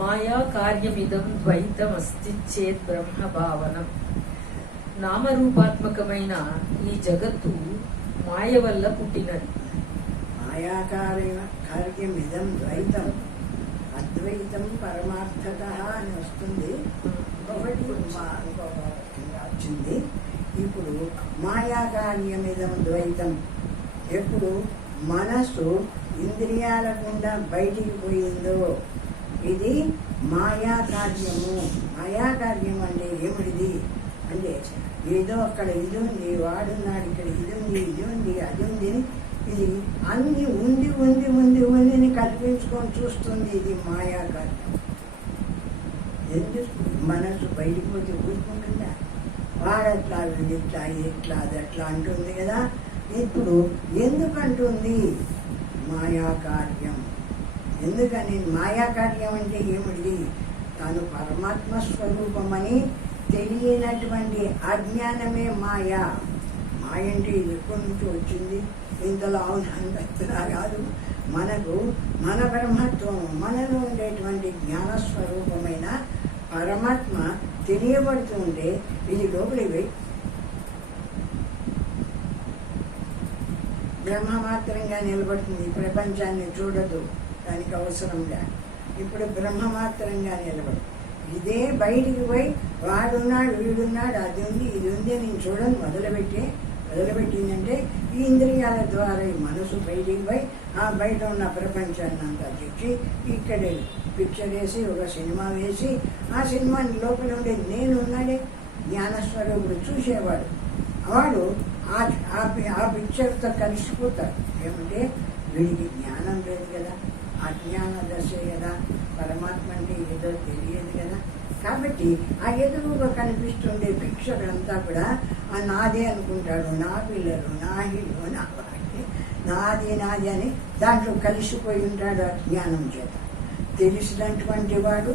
మాయా కార్యమిదం ద్వైతమస్తి చేత్ బ్రహ్మ భావనం. నామరూపాత్మకమైన ఈ జగత్తు మాయ వల్ల పుట్టినది. మాయాకార్యమిదం ద్వైతం అద్వైతం పరమార్థత అని వస్తుంది. ఒకటి వచ్చింది. ఇప్పుడు మాయాకార్యమిదం ద్వైతం ఎప్పుడు మనసు ఇంద్రియాల గుండా బయటికి పోయిందో ఇది మాయాకార్యము. మాయాకార్యం అంటే ఏమిటిది అంటే ఏదో అక్కడ ఇది ఉంది, వాడున్నాడు, ఇక్కడ ఇది ఉంది, ఇది ఉంది, అది ఉంది, ఇది అన్ని ఉంది ఉంది ఉంది ఉందిని కల్పించుకొని చూస్తుంది. ఇది మాయాకార్యం. ఎందుకు మనసు బయటికి పోతే ఊరుకుంటుందా? వాడట్లా, వీడిట్లా, ఇట్లా, అది అట్లా అంటుంది కదా. ఇప్పుడు ఎందుకంటుంది మాయాకార్యం? ఎందుకని మాయాకార్యం అంటే ఏమిటి? తను పరమాత్మ స్వరూపమని తెలియనటువంటి అజ్ఞానమే మాయ. మాయ అంటే ఇది ఎక్కడి నుంచి వచ్చింది? ఇంతలో అవునా కాదు. మనకు మన బ్రహ్మత్వం, మనలో ఉండేటువంటి జ్ఞానస్వరూపమైన పరమాత్మ తెలియబడుతూ ఉంటే ఇది లోపలివి బ్రహ్మ మాత్రంగా నిలబడుతుంది. ప్రపంచాన్ని చూడదు, దానికి అవసరంగా. ఇప్పుడు బ్రహ్మ మాత్రంగా నిలబడు. ఇదే బయటికి పోయి వాడున్నాడు, వీడున్నాడు, అది ఉంది, ఇది ఉంది నేను చూడని మొదలుపెట్టిందంటే ఈ ఇంద్రియాల ద్వారా ఈ మనసు బయటికి పోయి ఆ బయట ఉన్న ప్రపంచాన్ని అంతా తెచ్చి ఇక్కడే పిక్చర్ వేసి ఒక సినిమా వేసి ఆ సినిమాని లోపల ఉండే నేను ఉన్నాడే జ్ఞానస్వరూపుడు చూసేవాడు. వాడు ఆ పిక్చర్తో కలిసిపోతాడు. ఏమంటే వీడికి జ్ఞానం లేదు కదా, అజ్ఞాన దశే కదా, పరమాత్మ అంటే ఏదో తెలియదు కదా. కాబట్టి ఆ ఎదురుగా కనిపిస్తుండే పిక్చర్ అంతా కూడా ఆ నాదే అనుకుంటాడు. నా పిల్లలు, నా ఇల్లు, నా వాటి, నాది నాది అని దాంట్లో కలిసిపోయి ఉంటాడు అజ్ఞానం చేత. తెలిసినటువంటి వాడు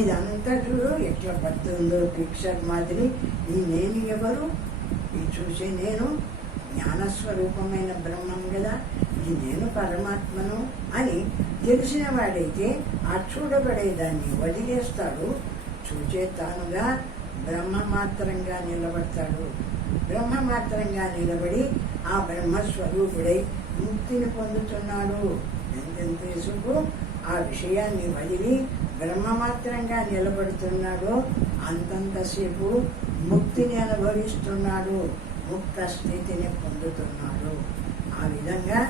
ఇదంతట్లో ఎట్లా పడుతుందో పిక్చర్ మాదిరి. ఈ నేను ఎవరు? ఈ చూసే నేను జ్ఞానస్వరూపమైన బ్రహ్మం కదా, ఈ నేను పరమాత్మను అని తెలిసిన వాడైతే ఆ చూడబడేదాన్ని వదిలేస్తాడు. చూచే తానుగా బ్రహ్మమాత్రంగా నిలబడతాడు. బ్రహ్మమాత్రంగా నిలబడి ఆ బ్రహ్మస్వరూపుడై ముక్తిని పొందుతున్నాడు. ఎంతెంతసేపు ఆ విషయాన్ని వదిలి బ్రహ్మమాత్రంగా నిలబడుతున్నాడో అంతంతసేపు ముక్తిని అనుభవిస్తున్నాడు, ముక్త స్థితిని పొందుతున్నాడు. ఆ విధంగా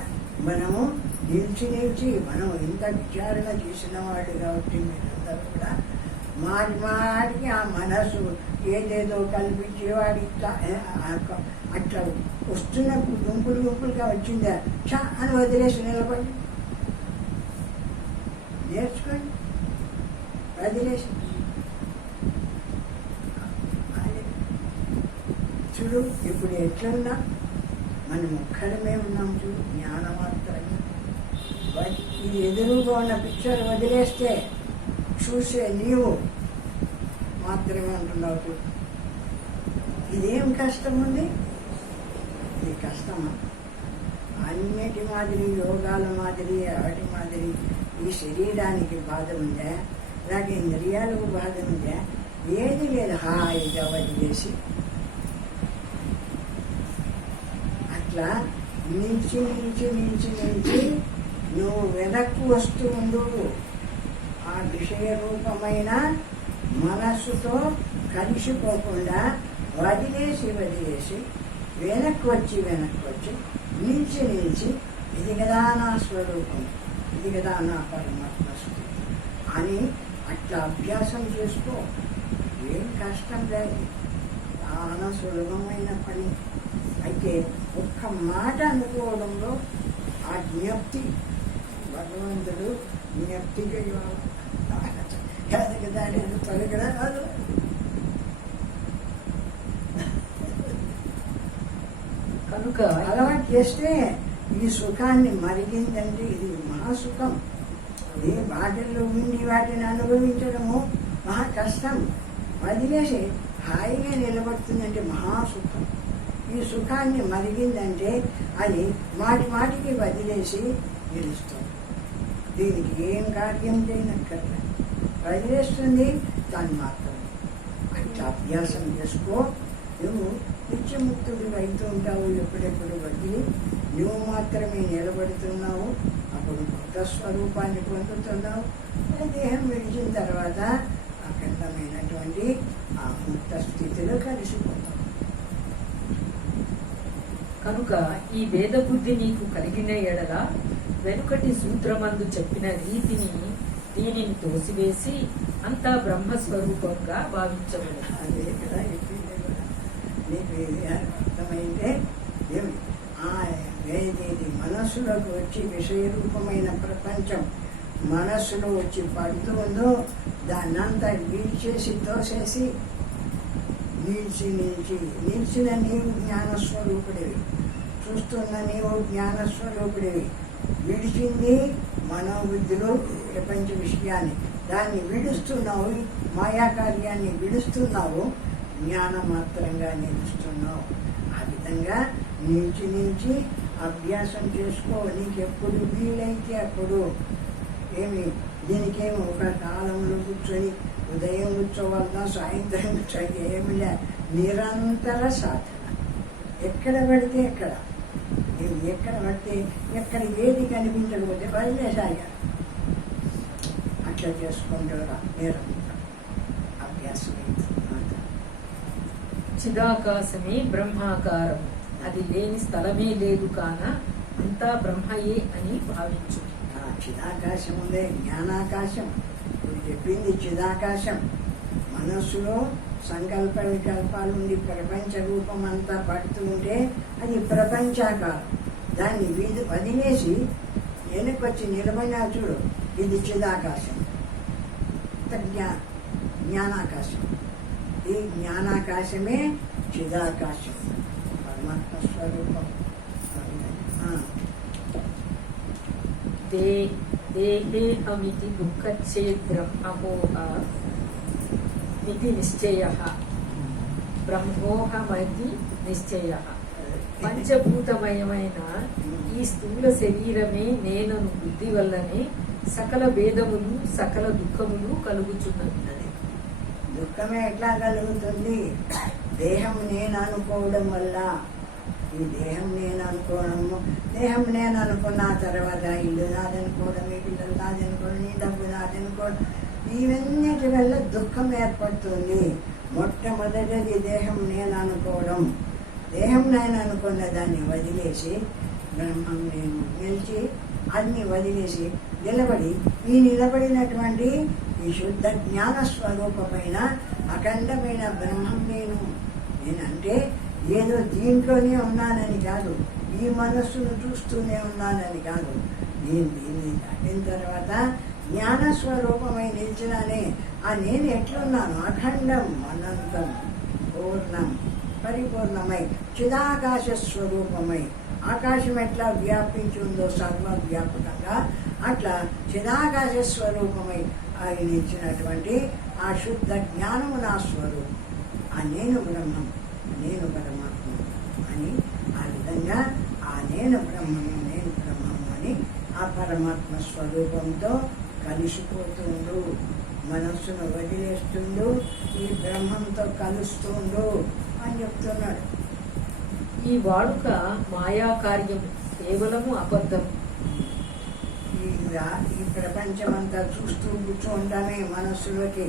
మనము నిలిచి మనం ఇంత విచారణ చేసిన వాడు కాబట్టి మీరందరూ కూడా మాటికి ఆ మనసు ఏదేదో కల్పించేవాడు అట్లా వస్తున్నప్పుడు గుంపులుగా వచ్చిందా చా అని వదిలేసి నిలబడి నేర్చుకోండి. వదిలేసి చూడు ఇప్పుడు ఎట్లున్నా మనం ఒక్కడమే ఉన్నాం. చూడు జ్ఞానమాత్రంగా ఈ ఎదురుగా ఉన్న పిక్చర్ వదిలేస్తే చూసే నీవు మాత్రమే ఉంటున్నావు. చూడు ఇదేం కష్టం ఉంది? ఇది కష్టమా? అన్నిటి మాదిరి, యోగాల మాదిరి, వాటి మాదిరి ఈ శరీరానికి బాధ ఉందా? అలాగే ఇంద్రియాలకు బాధ ఉందా? ఏది లేదు. హాయిగా వదిలేసి అట్లా నిలిచి నువ్వు వెనక్కు వస్తూ ఉండు. ఆ విషయ రూపమైన మనస్సుతో కలిసిపోకుండా వదిలేసి వెనక్కి వచ్చి నిలిచి ఇది కదా నా స్వరూపం, ఇది కదా నా పరమాత్మ స్థితి అని అట్లా అభ్యాసం చేసుకో. ఏం కష్టం లేదు, చాలా సులభమైన పని. అయితే ఒక్క మాట అనుకోవడంలో ఆ జ్ఞప్తి భగవంతుడు జ్ఞప్తిగా దాని తొలగడా కాదు. కనుక అలవాటు చేస్తే ఈ సుఖాన్ని మరిగిందంటే ఇది మహాసుఖం. ఏ వాటిల్లో ఉండి వాటిని అనుభవించడము మహా కష్టం. వదిలేసి హాయిగా నిలబడుతుందంటే మహాసుఖం. ఈ సుఖాన్ని మరిగిందంటే అది మాటికి వదిలేసి నిలుస్తుంది. దీనికి ఏం కార్యం చేయనక్కర్లేదు, వదిలేస్తుంది దాన్ని మాత్రం. అంటే అభ్యాసం చేసుకో, నువ్వు నిత్యముక్తుడు అవుతూ ఉంటావు. ఎప్పుడెప్పుడు వదిలి నువ్వు మాత్రమే నిలబడుతున్నావు. అప్పుడు ముక్త స్వరూపాన్ని పొందుతున్నావు. దేహం విడిచిన తర్వాత అఖండమైనటువంటి ఆ ముక్త స్థితిలో కలిసిపోతావు. కనుక ఈ వేద బుద్ధి నీకు కలిగిన ఎడల వెనుకటి సూత్రమందు చెప్పిన రీతిని దీనిని తోసివేసి అంతా బ్రహ్మస్వరూపంగా భావించబడదు. అదే కదా చెప్పింది కూడా. నీకు ఇది అర్థమైతే ఏది మనస్సులోకి వచ్చి విషయరూపమైన ప్రపంచం మనస్సులో వచ్చి పడుతూ ఉందో దాన్నంతా వీడ్చేసి తోసేసి నిలిచిన నీవు జ్ఞానస్వరూపుడివి, చూస్తున్న నీవు జ్ఞానస్వరూపుడివి. విడిచింది మనోబుద్ధిలో ప్రపంచ విషయాన్ని, దాన్ని విడుస్తున్నావు, మాయాకార్యాన్ని విడుస్తున్నావు, జ్ఞానమాత్రంగా నిలుస్తున్నావు. ఆ విధంగా నిలిచి అభ్యాసం చేసుకో. నీకు ఎప్పుడు వీలైతే అప్పుడు దీనికేమి ఒక కాలంలో కూర్చొని ఉదయం కూర్చోవాలన్నా సాయంత్రం కూర్చొని ఏమిలే, నిరంతర సాధన. ఎక్కడ పడితే ఎక్కడ, నీవు ఎక్కడ పడితే ఎక్కడ ఏది కనిపించకపోతే వదిలేసాగా అట్లా చేసుకుంటూ నిరంతరం అభ్యాసం. చిదాకాశమే బ్రహ్మాకారం, అది లేని స్థలమే లేదు కాన అంతా బ్రహ్మయే అని భావించు. చిదాకాశం ఉందే, జ్ఞానాకాశం. ఇప్పుడు చెప్పింది చిదాకాశం. మనస్సులో సంకల్ప వికల్పాలు ఉండి ప్రపంచ రూపం అంతా పడుతూ ఉంటే అది ప్రపంచాకారం. దాన్ని వదిలేసి వెనకొచ్చి నిలబడినా చూడు, ఇది చిదాకాశం, జ్ఞానాకాశం. ఈ జ్ఞానాకాశమే చిదాకాశం, పరమాత్మ స్వరూపం. దేహేహమితి దుఃఖచ్చేద్ బ్రహ్మోహ ఇది నిశ్చయ, బ్రహ్మోహమది నిశ్చయ. పంచభూతమయమైన ఈ స్థూల శరీరమే నేనను బుద్ధి వల్లనే సకల భేదములు సకల దుఃఖములు కలుగుచున్నది. దుఃఖమే ఎట్లా కలుగుతుంది? దేహం నేను అనుకోవడం వల్ల. ఈ దేహం నేను అనుకోవడము, దేహం నేను అనుకున్న తర్వాత ఇల్లు నాదనుకోవడం, ఈ పిల్లలు నాదనుకోవడం, ఈ డబ్బు నాదనుకోవడం, ఇవన్నిటి వల్ల దుఃఖం ఏర్పడుతుంది. మొట్టమొదటిది దేహం నేను అనుకోవడం. దేహం నేను అనుకున్న దాన్ని వదిలేసి బ్రహ్మం నేను నిలిచి అన్ని వదిలేసి నిలబడి ఈ నిలబడినటువంటి ఈ శుద్ధ జ్ఞాన స్వరూపమైన అఖండమైన బ్రహ్మం నేనంటే ఏదో దీంట్లోనే ఉన్నానని కాదు, ఈ మనస్సును చూస్తూనే ఉన్నానని కాదు. దీన్ని దాటిన తర్వాత జ్ఞానస్వరూపమై నిలిచినానే ఆ నేను ఎట్లున్నాను? అఖండం, అనంతం, పూర్ణం, పరిపూర్ణమై చిదాకాశ స్వరూపమై. ఆకాశం ఎట్లా వ్యాపించి ఉందో సర్వవ్యాపకంగా, అట్లా చిదాకాశ స్వరూపమై ఆయన ఇచ్చినటువంటి ఆ శుద్ధ జ్ఞానము నా స్వరూపం. ఆ నేను బ్రహ్మం, నేను పరమాత్మ అని ఆ విధంగా ఆ నేను బ్రహ్మము, నేను బ్రహ్మము అని ఆ పరమాత్మ స్వరూపంతో కలిసిపోతుండు. మనస్సును వదిలేస్తుండు, ఈ బ్రహ్మంతో కలుస్తుండు అని చెప్తున్నాడు. ఈ వాడుక మాయా కార్యం కేవలము అబద్ధం. ఈ ప్రపంచమంతా చూస్తూ కూర్చుంటామే మనస్సులోకి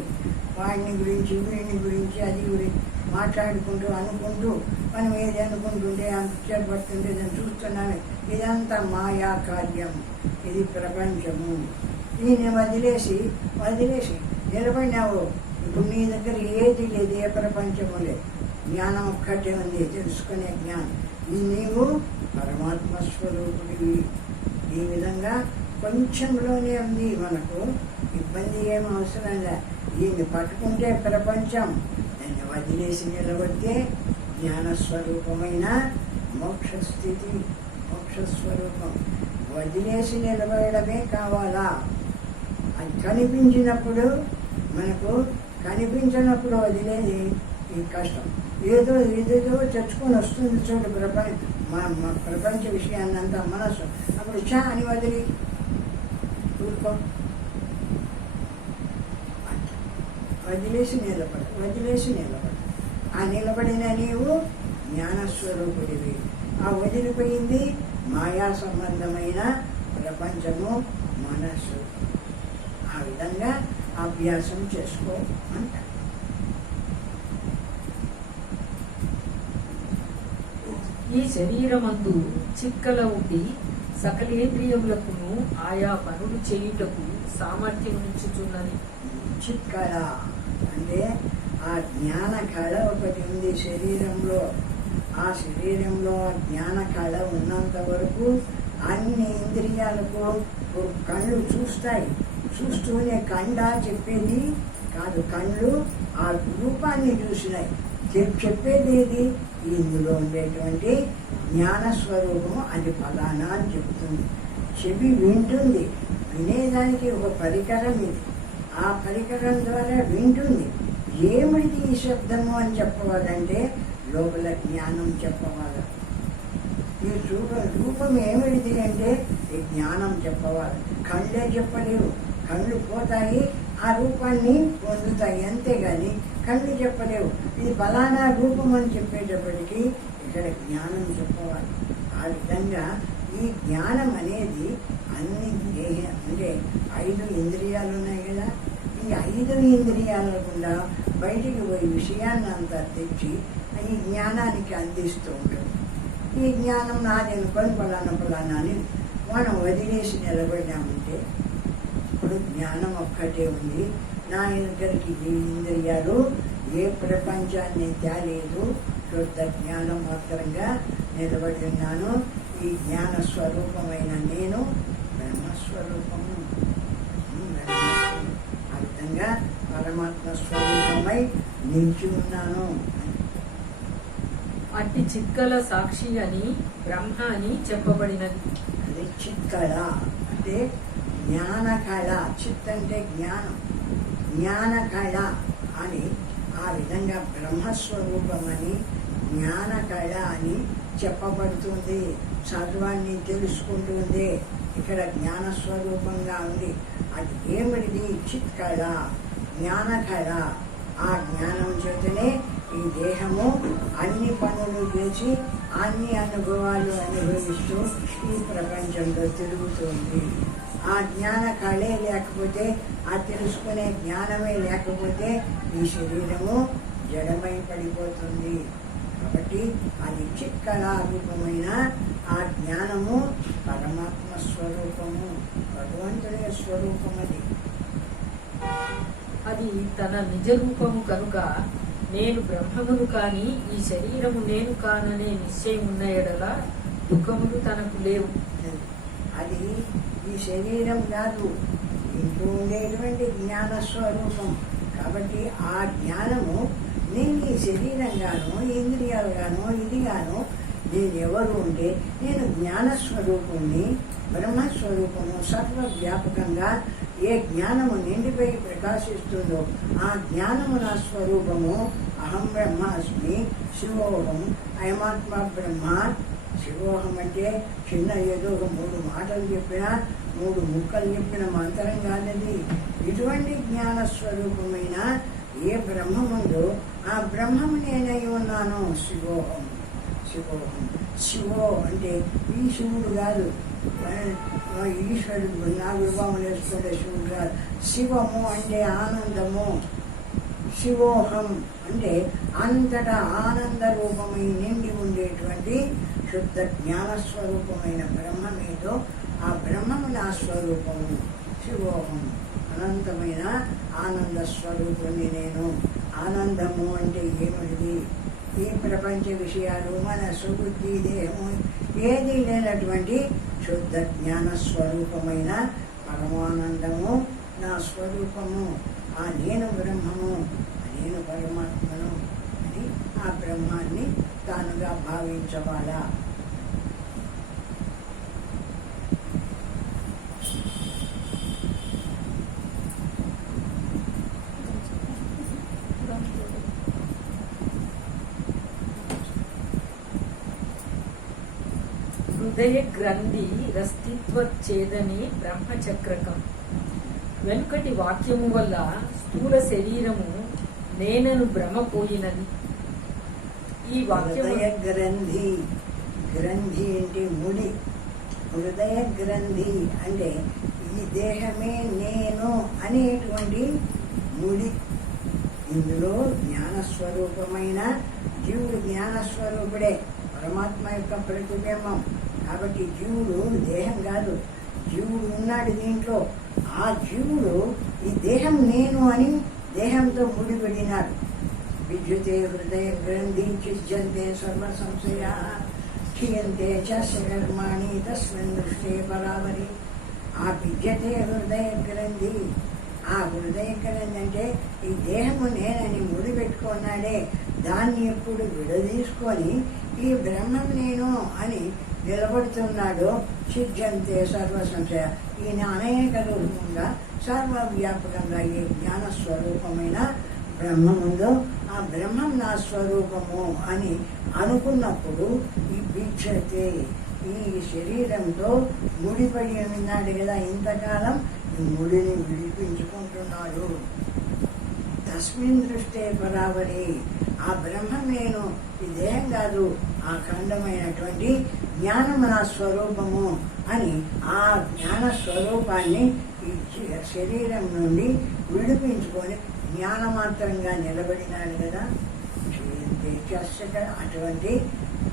వాడిని గురించి వీడిని గురించి అది గురించి మాట్లాడుకుంటూ అనుకుంటూ మనం ఏది అనుకుంటుంటే అంత పడుతుంటే నేను చూస్తున్నామే. ఇదంతా మాయా కార్యం, ఇది ప్రపంచము. దీన్ని వదిలేసి నిలబడినావు. ఇప్పుడు నీ దగ్గర ఏది లేదు, ఏ ప్రపంచము లేదు, జ్ఞానం ఒక్కటే ఉంది, తెలుసుకునే జ్ఞానం. ఈ నీవు పరమాత్మ స్వరూపుడివి. ఈ విధంగా కొంచెంలోనే ఉంది, మనకు ఇబ్బంది ఏం అవసరం లే. దీన్ని పట్టుకుంటే ప్రపంచం, దాన్ని వదిలేసి నిలబడితే జ్ఞానస్వరూపమైన మోక్షస్థితి, మోక్షస్వరూపం. వదిలేసి నిలబడమే కావాలా? అది కనిపించినప్పుడు మనకు, కనిపించినప్పుడు వదిలేది ఈ కష్టం. ఏదో చచ్చుకొని వస్తుంది చూడు ప్రపంచ విషయాన్నంతా మనసు. అప్పుడు చా అని వదిలి అనుకో, వదిలేసి నిలబడు. ఆ నిలబడిన నీవు జ్ఞానస్వరూపుడివి. ఆ వదిలిపోయింది మాయా సంబంధమైన ప్రపంచము, మనస్సు. ఆ విధంగా అభ్యాసం చేసుకో అంట. ఈ శరీరమందు చిక్కల ఉండి సకలేంద్రియములకును ఆయా పనులు చేయుటకు సామర్థ్యమునిచ్చుచున్నది. చిక్కళ అంటే ఆ జ్ఞాన కళ ఒకటి ఉంది శరీరంలో. ఆ శరీరంలో ఆ జ్ఞాన కళ ఉన్నంత వరకు అన్ని ఇంద్రియాలకు కళ్ళు చూస్తాయి. చూస్తూనే కండ చెప్పేది కాదు, కళ్ళు ఆ రూపాన్ని చూసినాయి. చెప్పేది ఏది? ఇందులో ఉండేటువంటి జ్ఞానస్వరూపము, అది ఫలానా అని చెబుతుంది. చెవి వింటుంది, వినేదానికి ఒక పరికరం ఇది. ఆ పరికరం ద్వారా వింటుంది. ఏమిటి ఈ శబ్దము అని చెప్పవాలంటే లోపల జ్ఞానం చెప్పవాలి. ఈ రూపం ఏమిటిది అంటే ఈ జ్ఞానం చెప్పవాలి. కళ్ళే చెప్పలేవు, కళ్ళు పోతాయి, ఆ రూపాన్ని పొందుతాయి, అంతేగాని కళ్ళు చెప్పలేవు. ఇది ఫలానా రూపం అని చెప్పేటప్పటికీ ఇక్కడ జ్ఞానం చెప్పవాలి. ఆ విధంగా ఈ జ్ఞానం అనేది అన్ని అంటే 5 ఇంద్రియాలు ఉన్నాయి కదా, ఈ 5 ఇంద్రియాల గుండా బయటికి పోయి విషయాన్ని అంతా తెచ్చి ఈ జ్ఞానానికి అందిస్తూ ఉంటుంది. ఈ జ్ఞానం నాది అనుకొని ఫలానా అని మనం వదిలేసి నిలబడినామంటే ఇప్పుడు జ్ఞానం ఒక్కటే ఉంది. నా దగ్గరికి ఈ ఇంద్రియాలు ఏ ప్రపంచాన్ని తేలేదు, శుద్ధ జ్ఞానం మాత్రంగా నిలబడి ఉన్నాను. ఈ జ్ఞాన స్వరూపమైన నేను బ్రహ్మస్వరూపము. ఆ విధంగా పరమాత్మ స్వరూపమై నిలిచి ఉన్నాను. అట్టి చిక్కల సాక్షి అని బ్రహ్మ అని చెప్పబడినది. అది చిక్కళ అంటే జ్ఞాన కళ. చిత్ అంటే జ్ఞానం, జ్ఞాన కళ అని ఆ విధంగా బ్రహ్మస్వరూపమని జ్ఞాన కళ అని చెప్పబడుతుంది. సర్వాన్ని తెలుసుకుంటుంది. ఇక్కడ జ్ఞానస్వరూపంగా ఉంది. అది ఏమిటిది? చిత్ కళ, జ్ఞాన కళ. ఆ జ్ఞానం చేతనే ఈ దేహము అన్ని పనులు చేసి అన్ని అనుభవాలు అనుభవిస్తూ ఈ ప్రపంచంలో తిరుగుతుంది. ఆ జ్ఞాన కళే లేకపోతే, ఆ తెలుసుకునే జ్ఞానమే లేకపోతే ఈ శరీరము జడమై పడిపోతుంది. కాబట్టి అది చిక్కళా రూపమైన ఆ జ్ఞానము పరమాత్మ స్వరూపము, భగవంతుడి స్వరూపం. అది తన నిజ రూపము కనుక నేను బ్రహ్మమును కాని ఈ శరీరము నేను కాననే నిశ్చయం ఉన్న ఎడల దుఃఖములు తనకు లేవు. అది ఈ శరీరం కాదు, ఇంట్లో ఉండేటువంటి జ్ఞాన స్వరూపం. కాబట్టి ఆ జ్ఞానము నేను ఈ శరీరంగాను, ఇంద్రియాలుగాను, ఇదిగాను నేనెవరు ఉంటే నేను జ్ఞానస్వరూపుణ్ణి, బ్రహ్మస్వరూపము. సర్వవ్యాపకంగా ఏ జ్ఞానము నిండిపోయి ప్రకాశిస్తుందో ఆ జ్ఞానము నా స్వరూపము. అహం బ్రహ్మాస్మి శివోహం, అయమాత్మ బ్రహ్మ. శివోహం అంటే చిన్న ఏదో ఒక 3 మాటలు చెప్పిన, 3 ముక్కలు చెప్పిన మంత్రం కాదది. ఇటువంటి జ్ఞానస్వరూపమైన ఏ బ్రహ్మముందో ఆ బ్రహ్మము నేనై ఉన్నాను. శివోహం, శివోహం. శివో అంటే ఈ శివుడు కాదు, ఈశ్వరుడు 4 రూపములు వేసుకుంటే శివుడు కాదు. శివము అంటే ఆనందము. శివోహం అంటే అంతటా ఆనంద రూపమై నిండి ఉండేటువంటి శుద్ధ జ్ఞానస్వరూపమైన బ్రహ్మమేదో ఆ బ్రహ్మము నా స్వరూపము. శివోహం అనంతమైన ఆనంద స్వరూపుణ్ణి నేను. ఆనందము అంటే ఏమిటిది? ఈ ప్రపంచ విషయాలు, మనసు, బుద్ధి, దేహము ఏది లేనటువంటి శుద్ధ జ్ఞాన స్వరూపమైన పరమానందము నా స్వరూపము. ఆ నేను బ్రహ్మము, నేను పరమాత్మను అని ఆ బ్రహ్మాన్ని తానుగా భావించవాలా. హృదయ గ్రంథి రస్తిత్వచ్ఛేదనే బ్రహ్మచక్రకం. వెనుకటి వాక్యము వల్ల స్థూల శరీరము నేనను భ్రమపోయినది. ఈ వాక్యము హృదయ గ్రంథి, గ్రంథి అంటే ముడి. హృదయ గ్రంథి అంటే ఈ దేహమే నేను అనేటువంటి ముడి. ఇందులో జ్ఞానస్వరూపమైన జీవుడు జ్ఞానస్వరూపుడే, పరమాత్మ యొక్క ప్రతిబింబం. కాబట్టి జీవుడు దేహం కాదు, జీవుడు ఉన్నాడు దీంట్లో. ఆ జీవుడు ఈ దేహం నేను అని దేహంతో ముడిపడినాడు. విద్యుతే హృదయ గ్రంథి చిజ్జంతే సర్వ సంశయా క్షీయంతే చ కర్మాణి తస్మిన్ దృష్టే పరావరి. ఆ విద్యతే హృదయ గ్రంథి. ఆ హృదయ గ్రంథి అంటే ఈ దేహము నేనని ముడిపెట్టుకున్నాడే, దాన్ని ఎప్పుడు విడదీసుకొని ఈ బ్రహ్మం నేను అని నిలబడుతున్నాడు. చిజ్జంతే సర్వ సంశయ. ఈయన అనేక రూపంగా సర్వవ్యాపకంగా ఈ జ్ఞానస్వరూపమైన బ్రహ్మముందో ఆ బ్రహ్మం నా స్వరూపము అని అనుకున్నప్పుడు ఈ వీక్షతే ఈ శరీరంతో ముడిపడి ఉన్నాడు కదా ఇంతకాలం, ఈ ముడిని విడిపించుకుంటున్నాడు. తస్మిన్ దృష్టే పరావరి. ఆ బ్రహ్మం నేను, ఈ దేహం కాదు, ఆ ఖండమైనటువంటి జ్ఞానం నా స్వరూపము అని ఆ జ్ఞాన స్వరూపాన్ని ఈ శరీరం నుండి విడిపించుకొని జ్ఞానమాత్రంగా నిలబడినాడు కదా. అటువంటి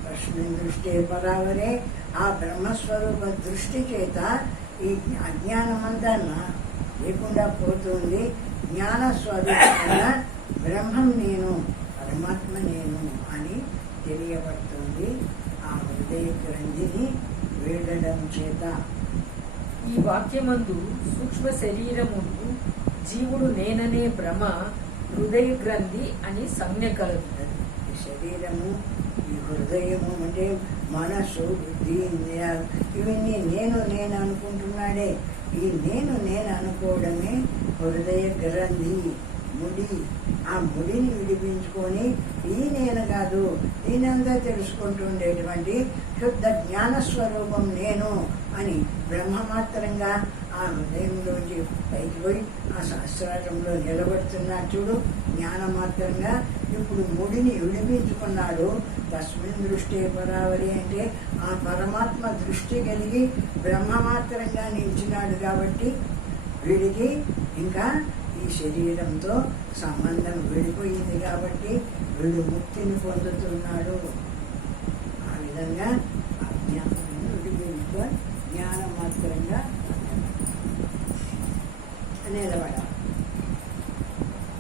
తస్మిన్ దృష్టే పరావరే. ఆ బ్రహ్మస్వరూప దృష్టి చేత ఈ అజ్ఞానమంతా లేకుండా పోతుంది. జ్ఞాన స్వరూపమైన బ్రహ్మం నేను, పరమాత్మ నేను అని తెలియబడుతుంది. ఆ హృదయ గ్రంథిని వీడడం చేత. ఈ వాక్యమందు సూక్ష్మ శరీరమును జీవుడు నేననే భ్రమ హృదయ గ్రంథి అని సంజ్ఞ కలదు. ఈ శరీరము, ఈ హృదయము అంటే మనస్సు, బుద్ధి, ఇంద్రియాలు ఇవన్నీ నేను అనుకుంటున్నాడే. ఈ నేను అనుకోవడమే హృదయ గ్రంథి, ముడి. ఆ ముడిని విడిపించుకొని ఈ నేను కాదు, నేనంతా తెలుసుకుంటుండేటువంటి శుద్ధ జ్ఞానస్వరూపం నేను అని బ్రహ్మమాత్రంగా ఆ హృదయంలోంచి పైకి పోయి ఆ సహస్రారంలో నిలబడుతున్నాడు చూడు. జ్ఞానమాత్రంగా ఇప్పుడు ముడిని విడిపించుకున్నాడు. తస్మిన్ దృష్టి పరావరి అంటే ఆ పరమాత్మ దృష్టి కలిగి బ్రహ్మమాత్రంగా నిలిచినాడు. కాబట్టి వీడికి ఇంకా ఈ శరీరంతో సంబంధం విడిపోయింది కాబట్టి వీడు ముక్తిని పొందుతున్నాడు. ఆ విధంగా అజ్ఞానాన్ని విడిపించుకొని జ్ఞానమాత్రంగా నిలబడాలి.